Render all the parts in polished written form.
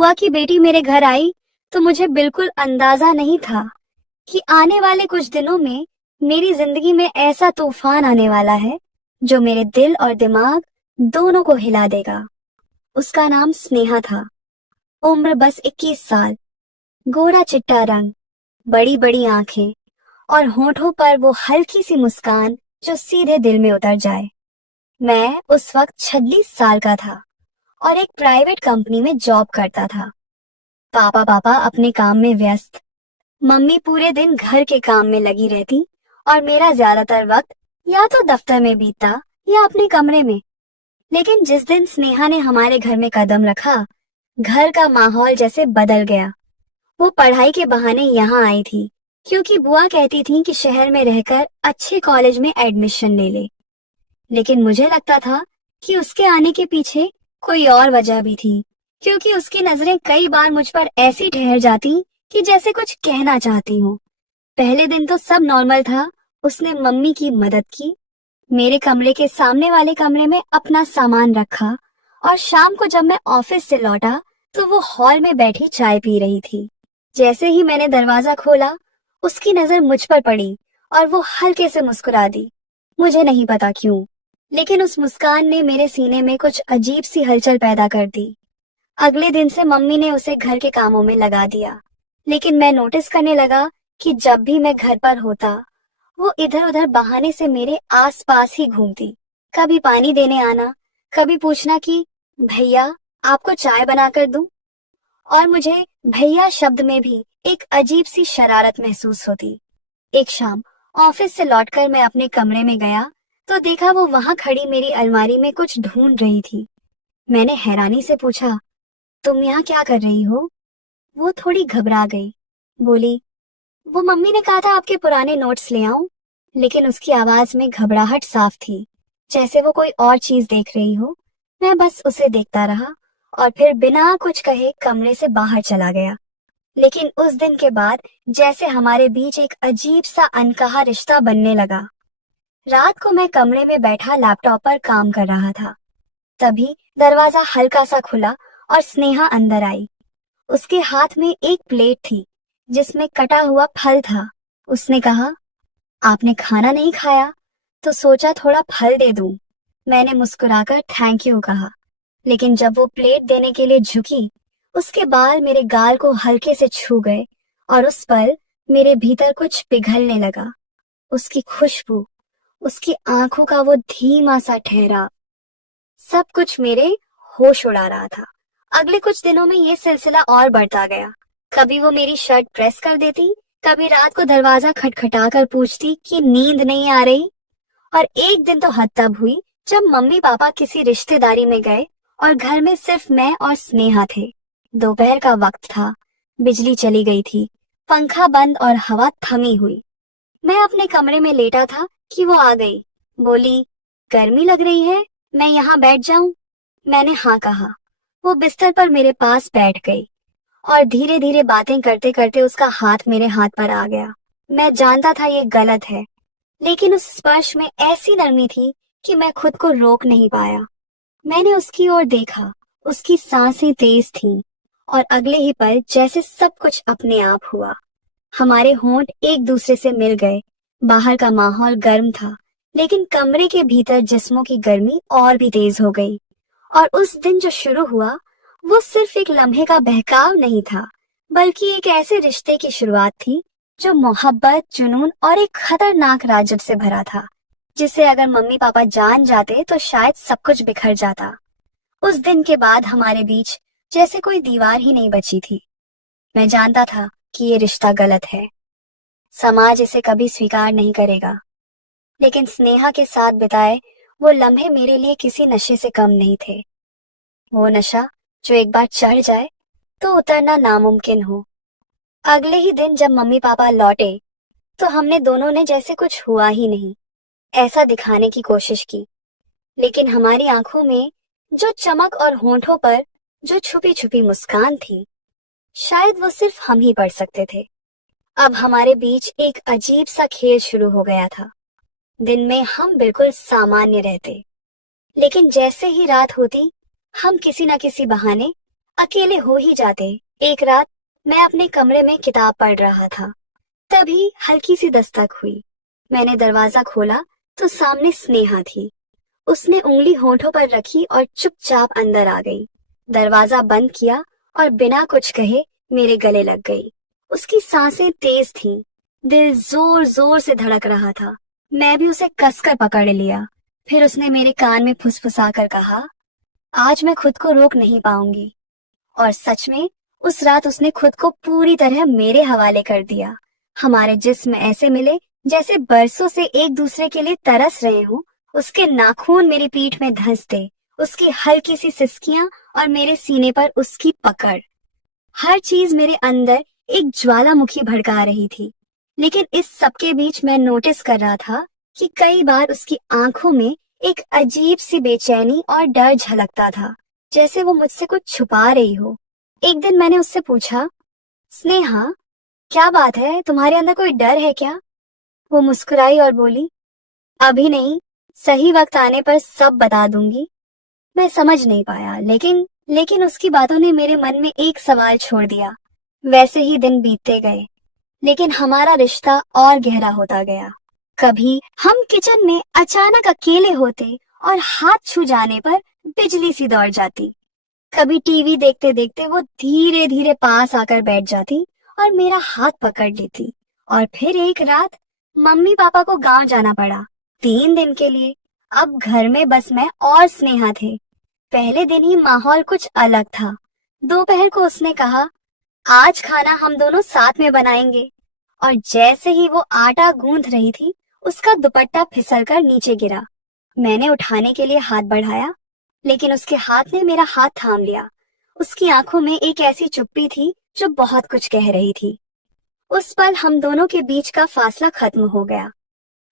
बुआ की बेटी मेरे घर आई तो मुझे बिल्कुल अंदाजा नहीं था कि आने वाले कुछ दिनों में मेरी जिंदगी में ऐसा तूफान आने वाला है जो मेरे दिल और दिमाग दोनों को हिला देगा। उसका नाम स्नेहा था। उम्र बस 21 साल, गोरा चिट्टा रंग, बड़ी बड़ी आंखें और होठों पर वो हल्की सी मुस्कान जो सीधे दिल में उतर जाए। मैं उस वक्त 26 साल का था और एक प्राइवेट कंपनी में जॉब करता था। पापा अपने काम में व्यस्त, मम्मी पूरे दिन घर के काम में लगी रहती और मेरा ज्यादातर वक्त या तो दफ्तर में बीतता या अपने कमरे में। लेकिन जिस दिन स्नेहा ने हमारे घर में कदम रखा, घर का माहौल जैसे बदल गया। वो पढ़ाई के बहाने यहाँ आई थी क्योंकि बुआ कहती थी कि शहर में रहकर अच्छे कॉलेज में एडमिशन ले ले। लेकिन मुझे लगता था कि उसके आने के पीछे कोई और वजह भी थी, क्योंकि उसकी नजरें कई बार मुझ पर ऐसी ठहर जाती कि जैसे कुछ कहना चाहती हूँ। पहले दिन तो सब नॉर्मल था। उसने मम्मी की मदद की, मेरे कमरे के सामने वाले कमरे में अपना सामान रखा और शाम को जब मैं ऑफिस से लौटा तो वो हॉल में बैठी चाय पी रही थी। जैसे ही मैंने दरवाजा खोला, उसकी नजर मुझ पर पड़ी और वो हल्के से मुस्कुरा दी। मुझे नहीं पता क्यों, लेकिन उस मुस्कान ने मेरे सीने में कुछ अजीब सी हलचल पैदा कर दी। अगले दिन से मम्मी ने उसे घर के कामों में लगा दिया, लेकिन मैं नोटिस करने लगा कि जब भी मैं घर पर होता, वो इधर उधर बहाने से मेरे आसपास ही घूमती। कभी पानी देने आना, कभी पूछना कि भैया आपको चाय बनाकर दूं, और मुझे भैया शब्द में भी एक अजीब सी शरारत महसूस होती। एक शाम ऑफिस से लौटकर मैं अपने कमरे में गया तो देखा वो वहां खड़ी मेरी अलमारी में कुछ ढूंढ रही थी। मैंने हैरानी से पूछा, तुम यहाँ क्या कर रही हो? वो थोड़ी घबरा गई, बोली, वो मम्मी ने कहा था आपके पुराने नोट्स ले आऊं। लेकिन उसकी आवाज में घबराहट साफ थी, जैसे वो कोई और चीज देख रही हो। मैं बस उसे देखता रहा और फिर बिना कुछ कहे कमरे से बाहर चला गया। लेकिन उस दिन के बाद जैसे हमारे बीच एक अजीब सा अनकहा रिश्ता बनने लगा। रात को मैं कमरे में बैठा लैपटॉप पर काम कर रहा था। तभी दरवाजा हल्का सा खुला और स्नेहा अंदर आई। उसके हाथ में एक प्लेट थी जिसमें कटा हुआ फल था। उसने कहा, आपने खाना नहीं खाया तो सोचा थोड़ा फल दे दूं। मैंने मुस्कुराकर थैंक यू कहा, लेकिन जब वो प्लेट देने के लिए झुकी, उसके बाल मेरे गाल को हल्के से छू गए और उस पल मेरे भीतर कुछ पिघलने लगा। उसकी खुशबू, उसकी आंखों का वो धीमा सा ठहराव, सब कुछ मेरे होश उड़ा रहा था। अगले कुछ दिनों में ये सिलसिला और बढ़ता गया। कभी वो मेरी शर्ट प्रेस कर देती, कभी रात को दरवाजा खटखटा कर पूछती कि नींद नहीं आ रही। और एक दिन तो हद तब हुई जब मम्मी पापा किसी रिश्तेदारी में गए और घर में सिर्फ मैं और स्नेहा थे। दोपहर का वक्त था, बिजली चली गई थी, पंखा बंद और हवा थमी हुई। मैं अपने कमरे में लेटा था कि वो आ गई। बोली, गर्मी लग रही है, मैं यहाँ बैठ जाऊं? मैंने हाँ कहा। वो बिस्तर पर मेरे पास बैठ गई और धीरे धीरे बातें करते करते उसका हाथ मेरे हाथ पर आ गया। मैं जानता था ये गलत है, लेकिन उस स्पर्श में ऐसी नरमी थी कि मैं खुद को रोक नहीं पाया। मैंने उसकी ओर देखा, उसकी सांसें तेज थीं और अगले ही पल जैसे सब कुछ अपने आप हुआ। हमारे होंठ एक दूसरे से मिल गए। बाहर का माहौल गर्म था, लेकिन कमरे के भीतर जिस्मों की गर्मी और भी तेज हो गई। और उस दिन जो शुरू हुआ, वो सिर्फ एक लम्हे का बहकाव नहीं था, बल्कि एक ऐसे रिश्ते की शुरुआत थी जो मोहब्बत, जुनून और एक खतरनाक राजब से भरा था, जिसे अगर मम्मी पापा जान जाते तो शायद सब कुछ बिखर जाता। उस दिन के बाद हमारे बीच जैसे कोई दीवार ही नहीं बची थी। मैं जानता था कि ये रिश्ता गलत है, समाज इसे कभी स्वीकार नहीं करेगा, लेकिन स्नेहा के साथ बिताए वो लम्हे मेरे लिए किसी नशे से कम नहीं थे। वो नशा जो एक बार चढ़ जाए तो उतरना नामुमकिन हो। अगले ही दिन जब मम्मी पापा लौटे तो हमने दोनों ने जैसे कुछ हुआ ही नहीं ऐसा दिखाने की कोशिश की, लेकिन हमारी आंखों में जो चमक और होंठों पर जो छुपी छुपी मुस्कान थी, शायद वो सिर्फ हम ही पढ़ सकते थे। अब हमारे बीच एक अजीब सा खेल शुरू हो गया था। दिन में हम बिल्कुल सामान्य रहते, लेकिन जैसे ही रात होती, हम किसी न किसी बहाने अकेले हो ही जाते। एक रात मैं अपने कमरे में किताब पढ़ रहा था, तभी हल्की सी दस्तक हुई। मैंने दरवाजा खोला तो सामने स्नेहा थी। उसने उंगली होठों पर रखी और चुपचाप अंदर आ गई। दरवाजा बंद किया और बिना कुछ कहे मेरे गले लग गई। उसकी सांसें तेज थीं, दिल जोर जोर से धड़क रहा था। मैं भी उसे कसकर पकड़ लिया। फिर उसने मेरे कान में फुसफुसाकर कहा, आज मैं खुद को रोक नहीं पाऊंगी। और सच में उस रात उसने खुद को पूरी तरह मेरे हवाले कर दिया। हमारे जिस्म ऐसे मिले जैसे बरसों से एक दूसरे के लिए तरस रहे हों। उसके नाखून मेरी पीठ में धंसते, उसकी हल्की सी सिसकियां और मेरे सीने पर उसकी पकड़। हर चीज मेरे अंदर एक ज्वालामुखी भड़का रही थी। लेकिन इस सबके बीच मैं नोटिस कर रहा था कि कई बार उसकी आंखों में एक अजीब सी बेचैनी और डर झलकता था, जैसे वो मुझसे कुछ छुपा रही हो। एक दिन मैंने उससे पूछा, स्नेहा, क्या बात है, तुम्हारे अंदर कोई डर है क्या? वो मुस्कुराई और बोली, अभी नहीं, सही वक्त आने पर सब बता दूंगी। मैं समझ नहीं पाया, लेकिन उसकी बातों ने मेरे मन में एक सवाल छोड़ दिया। वैसे ही दिन बीतते गए, लेकिन हमारा रिश्ता और गहरा होता गया। कभी हम किचन में अचानक अकेले होते और हाथ छू जाने पर बिजली सी दौड़ जाती। कभी टीवी देखते देखते वो धीरे धीरे पास आकर बैठ जाती और मेरा हाथ पकड़ लेती। और फिर एक रात मम्मी पापा को गांव जाना पड़ा, 3 दिन के लिए। अब घर में बस मैं और स्नेहा थे। पहले दिन ही माहौल कुछ अलग था। दोपहर को उसने कहा, आज खाना हम दोनों साथ में बनाएंगे। और जैसे ही वो आटा गूंथ रही थी, उसका दुपट्टा फिसलकर नीचे गिरा। मैंने उठाने के लिए हाथ बढ़ाया, लेकिन उसके हाथ ने मेरा हाथ थाम लिया। उसकी आंखों में एक ऐसी चुप्पी थी जो बहुत कुछ कह रही थी। उस पल हम दोनों के बीच का फासला खत्म हो गया।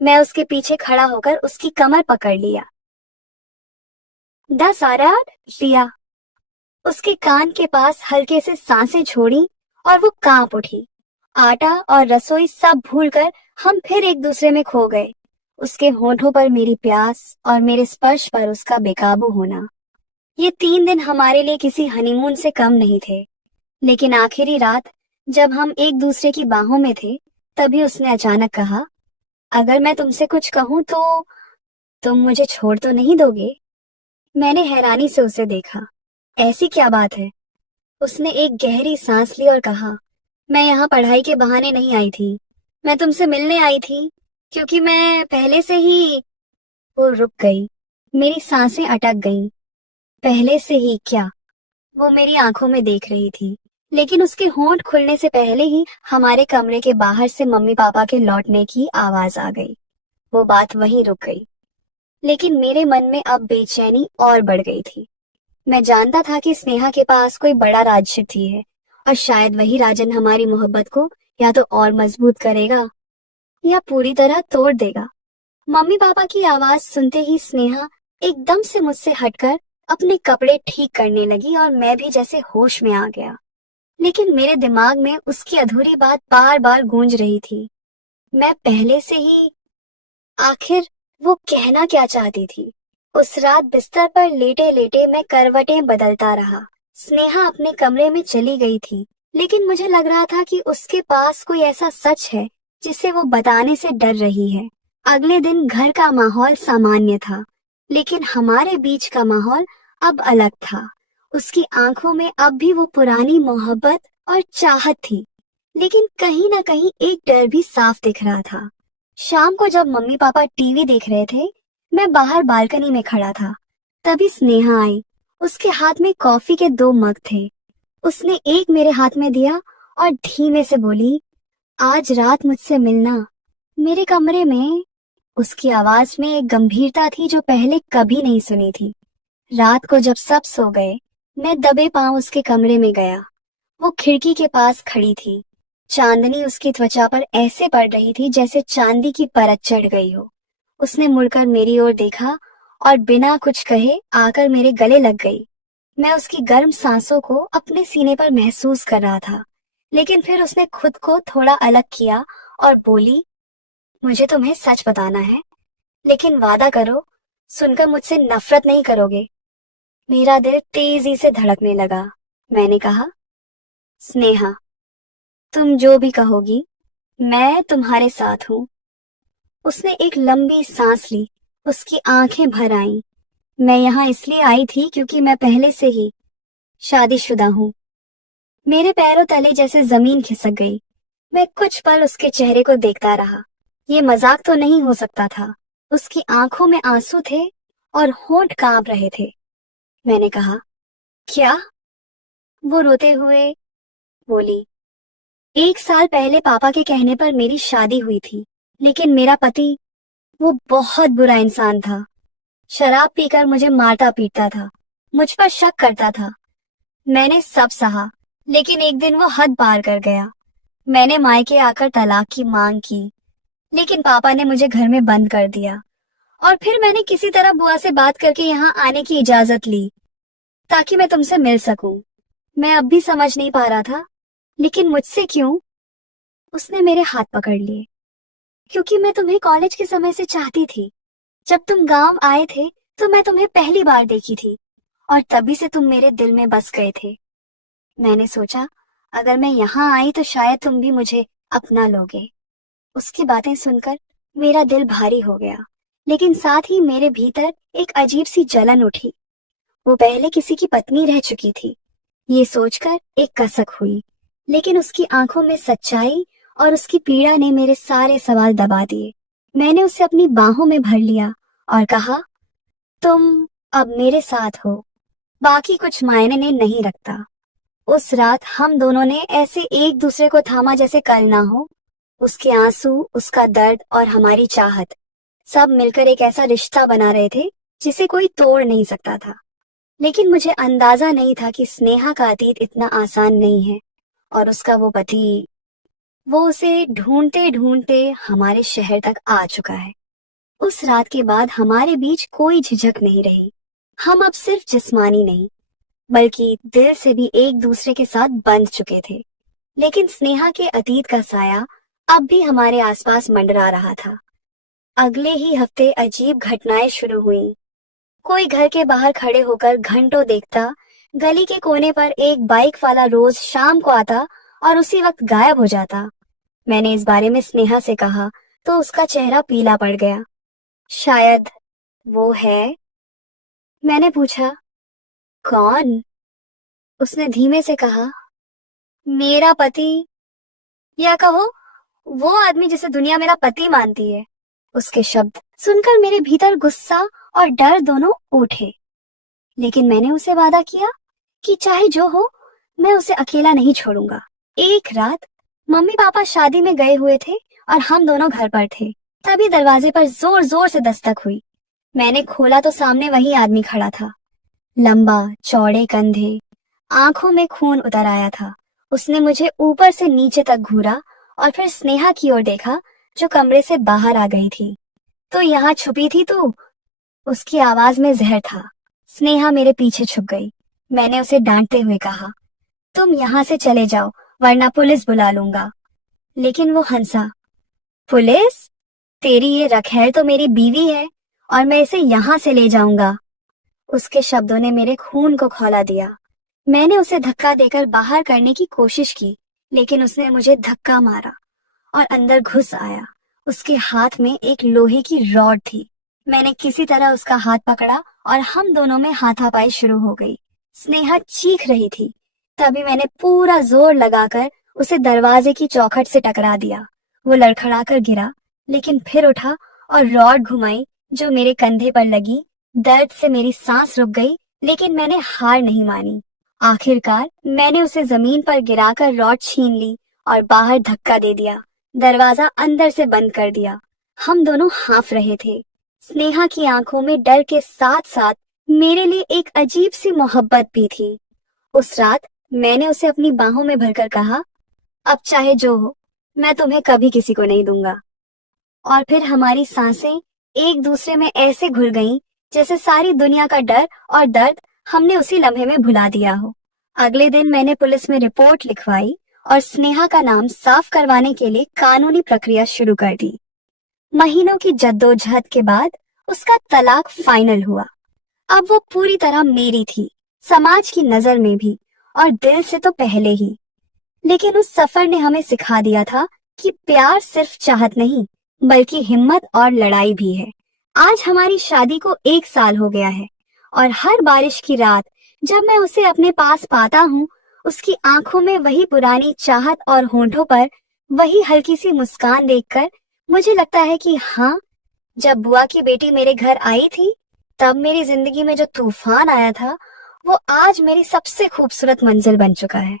मैं उसके पीछे खड़ा होकर उसकी कमर पकड़ लिया। 10 आराड लिया। उसके कान के पास हल्के से सांसें छोड़ी और वो कांप उठी। आटा और रसोई सब भूलकर हम फिर एक दूसरे में खो गए। उसके होठों पर मेरी प्यास और मेरे स्पर्श पर उसका बेकाबू होना। ये 3 दिन हमारे लिए किसी हनीमून से कम नहीं थे। लेकिन आखिरी रात जब हम एक दूसरे की बाहों में थे, तभी उसने अचानक कहा, अगर मैं तुमसे कुछ कहूं तो तुम मुझे छोड़ तो नहीं दोगे? मैंने हैरानी से उसे देखा। ऐसी क्या बात है? उसने एक गहरी सांस ली और कहा, मैं यहाँ पढ़ाई के बहाने नहीं आई थी। मैं तुमसे मिलने आई थी, क्योंकि मैं पहले से ही। वो रुक गई। मेरी सांसें अटक गईं। पहले से ही क्या? वो मेरी आंखों में देख रही थी, लेकिन उसके होंठ खुलने से पहले ही हमारे कमरे के बाहर से मम्मी पापा के लौटने की आवाज आ गई। वो बात वहीं रुक गई, लेकिन मेरे मन में अब बेचैनी और बढ़ गई थी। मैं जानता था कि स्नेहा के पास कोई बड़ा राजशक्ति है, और शायद वही राजन हमारी मोहब्बत को या तो और मजबूत करेगा या पूरी तरह तोड़ देगा। मम्मी पापा की आवाज सुनते ही स्नेहा एकदम से मुझसे हटकर अपने कपड़े ठीक करने लगी और मैं भी जैसे होश में आ गया। लेकिन मेरे दिमाग में उसकी अधूरी बात बार बार गूंज रही थी। मैं पहले से ही। आखिर वो कहना क्या चाहती थी? उस रात बिस्तर पर लेटे लेटे मैं करवटें बदलता रहा। स्नेहा अपने कमरे में चली गई थी, लेकिन मुझे लग रहा था कि उसके पास कोई ऐसा सच है जिसे वो बताने से डर रही है। अगले दिन घर का माहौल सामान्य था, लेकिन हमारे बीच का माहौल अब अलग था। उसकी आंखों में अब भी वो पुरानी मोहब्बत और चाहत थी, लेकिन कहीं ना कहीं एक डर भी साफ दिख रहा था। शाम को जब मम्मी पापा टीवी देख रहे थे, मैं बाहर बालकनी में खड़ा था। तभी स्नेहा आई। उसके हाथ में कॉफी के 2 मग थे। उसने एक मेरे हाथ में दिया और धीमे से बोली, आज रात मुझसे मिलना मेरे कमरे में। उसकी आवाज में एक गंभीरता थी जो पहले कभी नहीं सुनी थी। रात को जब सब सो गए, मैं दबे पांव उसके कमरे में गया। वो खिड़की के पास खड़ी थी। चांदनी उसकी त्वचा पर ऐसे पड़ रही थी जैसे चांदी की परत चढ़ गई हो। उसने मुड़कर मेरी ओर देखा और बिना कुछ कहे आकर मेरे गले लग गई। मैं उसकी गर्म सांसों को अपने सीने पर महसूस कर रहा था, लेकिन फिर उसने खुद को थोड़ा अलग किया और बोली, मुझे तुम्हें सच बताना है, लेकिन वादा करो, सुनकर मुझसे नफरत नहीं करोगे। मेरा दिल तेजी से धड़कने लगा। मैंने कहा, स्नेहा, तुम जो भी कहोगी, मैं तुम्हारे साथ हूँ। उसने एक लंबी सांस ली, उसकी आंखें भर आईं। मैं यहाँ इसलिए आई थी क्योंकि मैं पहले से ही शादीशुदा हूँ। मेरे पैरों तले जैसे जमीन खिसक गई। मैं कुछ पल उसके चेहरे को देखता रहा। ये मजाक तो नहीं हो सकता था। उसकी आंखों में आंसू थे और होंठ कांप रहे थे। मैंने कहा, क्या? वो रोते हुए बोली, 1 साल पहले पापा के कहने पर मेरी शादी हुई थी, लेकिन मेरा पति, वो बहुत बुरा इंसान था। शराब पीकर मुझे मारता पीटता था, मुझ पर शक करता था। मैंने सब सहा, लेकिन एक दिन वो हद पार कर गया। मैंने मायके आकर तलाक की मांग की, लेकिन पापा ने मुझे घर में बंद कर दिया। और फिर मैंने किसी तरह बुआ से बात करके यहाँ आने की इजाजत ली, ताकि मैं तुमसे मिल सकूं। मैं अब भी समझ नहीं पा रहा था, लेकिन मुझसे क्यों? उसने मेरे हाथ पकड़ लिए। क्योंकि मैं तुम्हें कॉलेज के समय से चाहती थी। जब तुम गांव आए थे तो मैं तुम्हें पहली बार देखी थी, और तभी से तुम मेरे दिल में बस गए थे। मैंने सोचा, अगर मैं यहाँ आई तो शायद तुम भी मुझे अपना लोगे। उसकी बातें सुनकर मेरा दिल भारी हो गया, लेकिन साथ ही मेरे भीतर एक अजीब सी जलन उठी। वो पहले किसी की पत्नी रह चुकी थी, ये सोचकर एक कसक हुई, लेकिन उसकी आंखों में सच्चाई और उसकी पीड़ा ने मेरे सारे सवाल दबा दिए। मैंने उसे अपनी बाहों में भर लिया और कहा, तुम अब मेरे साथ हो, बाकी कुछ मायने नहीं रखता। उस रात हम दोनों ने ऐसे एक दूसरे को थामा जैसे कल ना हो। उसके आंसू, उसका दर्द और हमारी चाहत, सब मिलकर एक ऐसा रिश्ता बना रहे थे जिसे कोई तोड़ नहीं सकता था। लेकिन मुझे अंदाजा नहीं था कि स्नेहा का अतीत इतना आसान नहीं है, और उसका वो पति, वो उसे ढूंढते ढूंढते हमारे शहर तक आ चुका है। उस रात के बाद हमारे बीच कोई झिझक नहीं रही। हम अब सिर्फ जिस्मानी नहीं, बल्कि दिल से भी एक दूसरे के साथ बंध चुके थे। लेकिन स्नेहा के अतीत का साया अब भी हमारे आसपास मंडरा रहा था। अगले ही हफ्ते अजीब घटनाएं शुरू हुई। कोई घर के बाहर खड़े होकर घंटों देखता, गली के कोने पर एक बाइक वाला रोज शाम को आता और उसी वक्त गायब हो जाता। मैंने इस बारे में स्नेहा से कहा तो उसका चेहरा पीला पड़ गया। शायद वो है? मैंने पूछा। कौन? उसने धीमे से कहा, मेरा पति, या कहो वो आदमी जिसे दुनिया मेरा पति मानती है। उसके शब्द सुनकर मेरे भीतर गुस्सा और डर दोनों उठे। लेकिन मैंने उसे वादा किया कि चाहे जो हो, मैं उसे अकेला नहीं छोड़ूंगा। एक रात मम्मी पापा शादी में गए हुए थे और हम दोनों घर पर थे। तभी दरवाजे पर जोर जोर से दस्तक हुई। मैंने खोला तो सामने वही आदमी खड़ा था। लंबा, चौड़े कंधे, आंखों में खून उतर आया था। उसने मुझे ऊपर से नीचे तक घूरा और फिर स्नेहा की ओर देखा, जो कमरे से बाहर आ गई थी। तो यहाँ छुपी थी तू? उसकी आवाज में जहर था। स्नेहा मेरे पीछे छुप गई। मैंने उसे डांटते हुए कहा, तुम यहाँ से चले जाओ, वरना पुलिस बुला लूंगा। लेकिन वो हंसा। पुलिस? तेरी ये रखैल तो मेरी बीवी है, और मैं इसे यहाँ से ले जाऊंगा। उसके शब्दों ने मेरे खून को खौला दिया। मैंने उसे धक्का देकर बाहर करने की कोशिश की, लेकिन उसने मुझे धक्का मारा और अंदर घुस आया। उसके हाथ में एक लोहे की रॉड थी। मैंने किसी तरह उसका हाथ पकड़ा और हम दोनों में हाथापाई शुरू हो गई। स्नेहा चीख रही थी। तभी मैंने पूरा जोर लगाकर उसे दरवाजे की चौखट से टकरा दिया। वो लड़खड़ाकर गिरा, लेकिन फिर उठा और रॉड घुमाई जो मेरे कंधे पर लगी। दर्द से मेरी सांस रुक गई, लेकिन मैंने हार नहीं मानी। आखिरकार मैंने उसे जमीन पर गिराकर रॉड छीन ली और बाहर धक्का दे दिया। दरवाजा अंदर से बंद कर दिया। हम दोनों हांफ रहे थे। स्नेहा की आंखों में डर के साथ साथ मेरे लिए एक अजीब सी मोहब्बत भी थी। उस रात मैंने उसे अपनी बाहों में भरकर कहा, अब चाहे जो हो, मैं तुम्हें कभी किसी को नहीं दूंगा। और फिर हमारी सांसें एक दूसरे में ऐसे घुल गईं, जैसे सारी दुनिया का डर और दर्द हमने उसी लम्हे में भुला दिया हो। अगले दिन मैंने पुलिस में रिपोर्ट लिखवाई और स्नेहा का नाम साफ करवाने के लिए कानूनी प्रक्रिया शुरू कर दी। महीनों की जद्दोजहद के बाद उसका तलाक फाइनल हुआ। अब वो पूरी तरह मेरी थी, समाज की नजर में भी, और दिल से तो पहले ही। लेकिन उस सफर ने हमें सिखा दिया था कि प्यार सिर्फ चाहत नहीं, बल्कि हिम्मत और लड़ाई भी है। आज हमारी शादी को 1 साल हो गया है और हर बारिश की रात जब मैं उसे अपने पास पाता हूँ, उसकी आंखों में वही पुरानी चाहत और होंठों पर वही हल्की सी मुस्कान देखकर मुझे लगता है कि हाँ, जब बुआ की बेटी मेरे घर आई थी, तब मेरी जिंदगी में जो तूफान आया था, वो आज मेरी सबसे खूबसूरत मंजिल बन चुका है।